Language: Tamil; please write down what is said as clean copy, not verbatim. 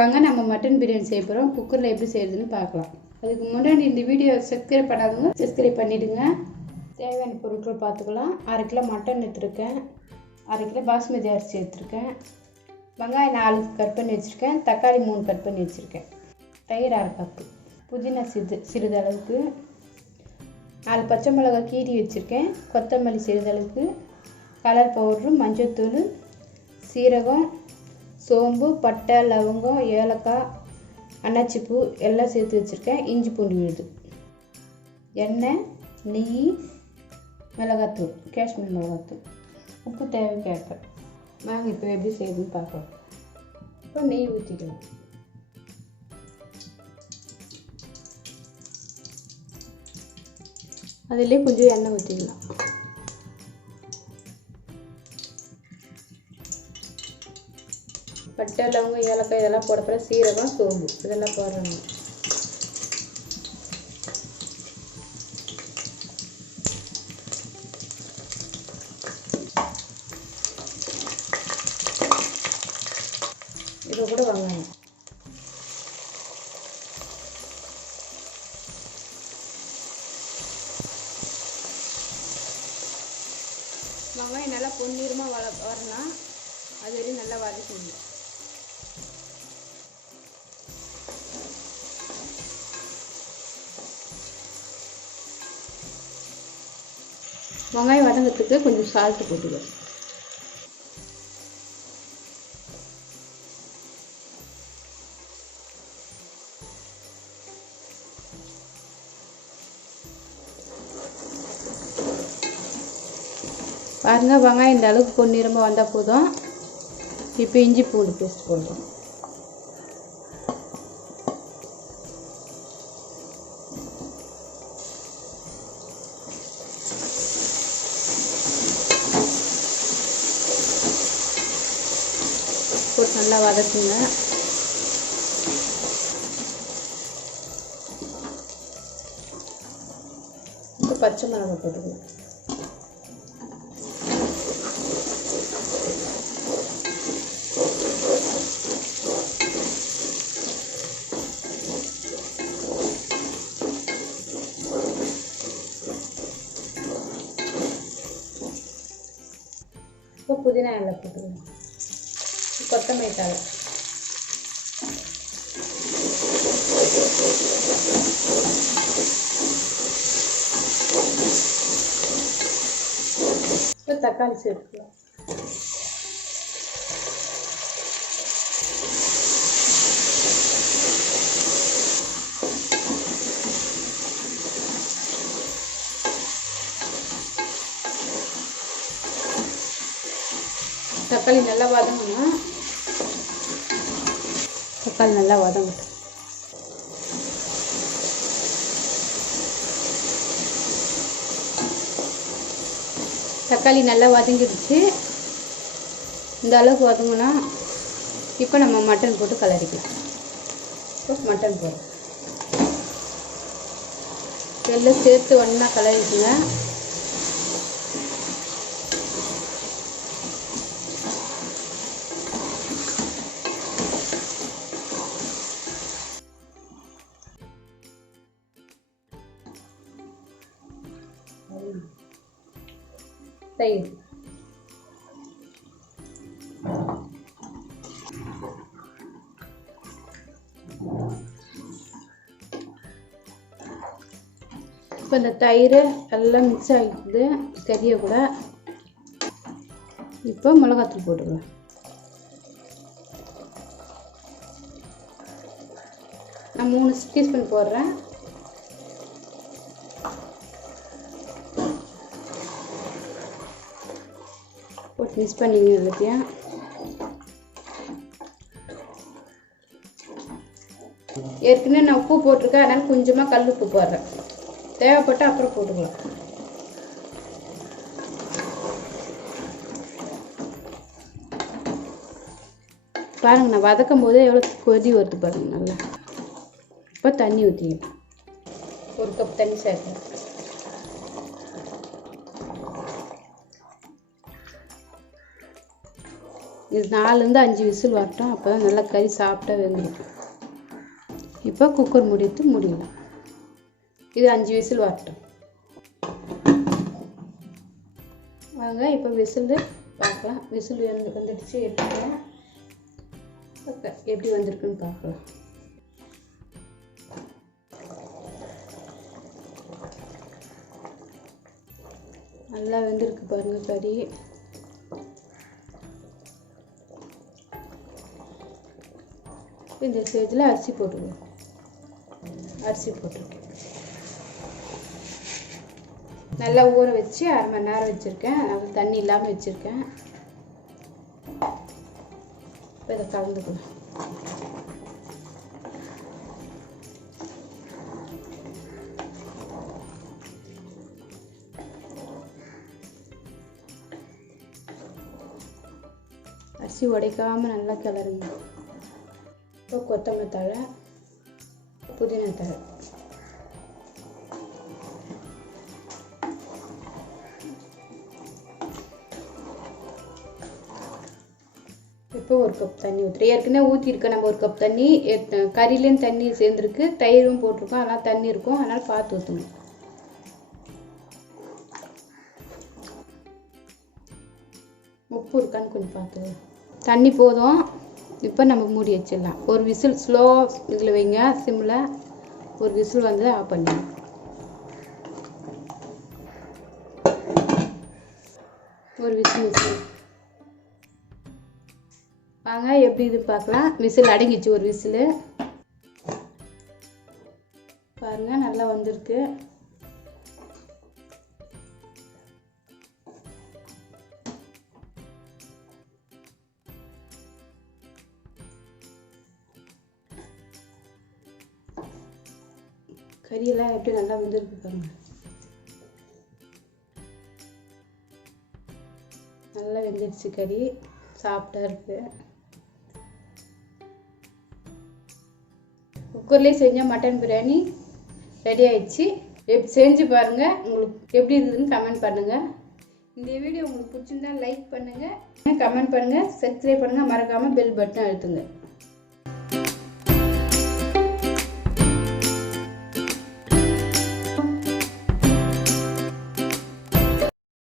வாங்க நம்ம மட்டன் பிரியாணி செய்ய போகிறோம். குக்கரில் எப்படி செய்யறதுன்னு பார்க்கலாம். அதுக்கு முன்னாடி இந்த வீடியோ சப்ஸ்கிரைப் பண்ணாதவங்க சப்ஸ்கிரைப் பண்ணிவிடுங்க. தேவையான பொருட்கள் பார்த்துக்கலாம். 1/2 கிலோ மட்டன் எடுத்துருக்கேன், 1/2 கிலோ பாஸ்மதி அரிசி எடுத்துருக்கேன், வெங்காயம் 4 கட் பண்ணி வச்சுருக்கேன், தக்காளி 3 கட் பண்ணி வச்சுருக்கேன், தயிர் 1/2 கப்பு, புதினா சிறிதளவுக்கு, 4 பச்சை மிளகாய் கீரி வச்சுருக்கேன், கொத்தமல்லி சிறிதளவுக்கு, கலர் பவுட்ரு, மஞ்சள்தூள், சீரகம், சோம்பு, பட்டை, லவங்கம், ஏலக்காய், அன்னாச்சிப்பூ எல்லாம் சேர்த்து வச்சுருக்கேன். இஞ்சி பூண்டு விழுது, எண்ணெய், நெய், மிளகாத்தூள், காஷ்மீர் மிளகாத்தூள், உப்பு தேவைக்கேற்ப. வாங்க இப்போ எப்படி செய்யுதுன்னு பார்க்கலாம். இப்போ நெய் ஊற்றிக்கலாம். அதிலே கொஞ்சம் எண்ணெய் ஊற்றிக்கலாம். பட்டை, லவங்கம், ஏலக்காய் இதெல்லாம் போடப்போ சீரகம், சோம்பு இதெல்லாம் போடுறாங்க. இது கூட வெங்காயம், வெங்காயம் நல்லா பொன்னிறமாக வரணும். அது வரையும் நல்லா வதக்கணும். வெங்காயம் வதங்கிறதுக்கு கொஞ்சம் சால்ட்டு போட்டுக்கலாம். பாருங்க, வெங்காயம் இந்த அளவுக்கு பொன்னிறமாக வந்தால் போதும். இப்போ இஞ்சி பூண்டு பேஸ்ட் போடுறோம். போட்டு நல்லா வதக்குங்க. இப்போ பச்சை மிளகாய் போட்டுக்கலாம். இப்போ புதினா இலை போட்டுக்கலாம், கொத்தமல்லி தழை, இப்போ தக்காளி சேர்த்துக்கலாம். தக்காளி நல்லா வதங்கணும். தக்காளி நல்லா வதங்கட்டும். தக்காளி நல்லா வதங்கிடுச்சு. இந்த அளவுக்கு வதங்கினா இப்போ நம்ம மட்டன் போட்டு கலரிக்கலாம். இப்போ மட்டன் போடுறோம். எல்லாம் சேர்த்து ஒன்றா கலரிக்குங்க. தயிர், இப்போ இந்த தயிர் எல்லாம் மிக்ஸ் ஆகிடுது கறியை கூட. இப்போ மிளகாத்தூள் போட்டுக்கலாம். நான் 3 டீஸ்பூன் போடுறேன். போட்டு மிக்ஸ் பண்ணிங்க எல்லாத்தையும். ஏற்கனவே நான் உப்பு போட்டிருக்கேன், அதனால் கொஞ்சமாக கல் உப்பு போடுறேன். தேவைப்பட்டால் அப்புறம் போட்டுக்கலாம். பாருங்கள், நான் வதக்கும் போதே எவ்வளோ கொதி வருது பாருங்கள் நல்லா. இப்போ தண்ணி ஊற்றிக்கலாம். 1 கப் தண்ணி சேர்க்கணும். இது 4லேருந்து 5 விசில் வரட்டும். அப்போ தான் நல்லா கறி சாப்பிட்டா வெந்துடும். இப்போ குக்கர் மூடிட்டு மூடிடலாம். இது 5 விசில் வரட்டும். வாங்க இப்போ விசில் பார்க்கலாம். விசில் வந்துடுச்சு. எடுத்துக்கலாம். எப்படி வந்திருக்குன்னு பார்க்கலாம். நல்லா வெந்திருக்கு பாருங்கள் கறி. இந்த ஸ்டேஜில் அரிசி போட்டுருவோம். அரிசி போட்டிருக்கேன். நல்லா ஊற வச்சு 1/2 மணி நேரம் வச்சுருக்கேன். அது தண்ணி இல்லாமல் வச்சுருக்கேன். இப்போ இதை கலந்துக்கலாம். அரிசி உடைக்காமல் நல்லா கிளறுங்க. இப்போ கொத்தமல்லி தழை, புதினா தழை, இப்போ 1 கப் தண்ணி ஊற்றுறேன். ஏற்கனவே ஊற்றிருக்கேன். நம்ம 1 கப் தண்ணி. கறியிலேயும் தண்ணி சேர்ந்துருக்கு, தயிரும் போட்டிருக்கோம். அதனால் தண்ணி இருக்கும். அதனால் பார்த்து ஊற்றுங்க. உப்பு இருக்கான்னு கொஞ்சம் பார்த்துங்க. தண்ணி போதும். இப்போ நம்ம மூடி வச்சிடலாம். ஒரு விசில் ஸ்லோ இதில் வைங்க, சிம்மில். ஒரு விசில் வந்து ஆஃப் பண்ணிடுங்க. ஒரு விசில் வாங்க எப்படி இது பார்க்கலாம். விசில் அடங்கிச்சு. ஒரு விசில் பாருங்கள் நல்லா வந்திருக்கு. கறியெல்லாம் எப்படி நல்லா வந்திருக்கு பாருங்கள். நல்லா வெந்துடுச்சு கறி. சாஃப்டாக இருக்குது. குக்கர்லேயே செஞ்ச மட்டன் பிரியாணி ரெடி ஆயிடுச்சு. செஞ்சு பாருங்கள். உங்களுக்கு எப்படி இருக்குதுன்னு கமெண்ட் பண்ணுங்கள். இந்த வீடியோ உங்களுக்கு பிடிச்சிருந்தா லைக் பண்ணுங்கள், கமெண்ட் பண்ணுங்கள், சப்ஸ்கிரைப் பண்ணுங்கள். மறக்காமல் பெல் பட்டன் அழுத்துங்க.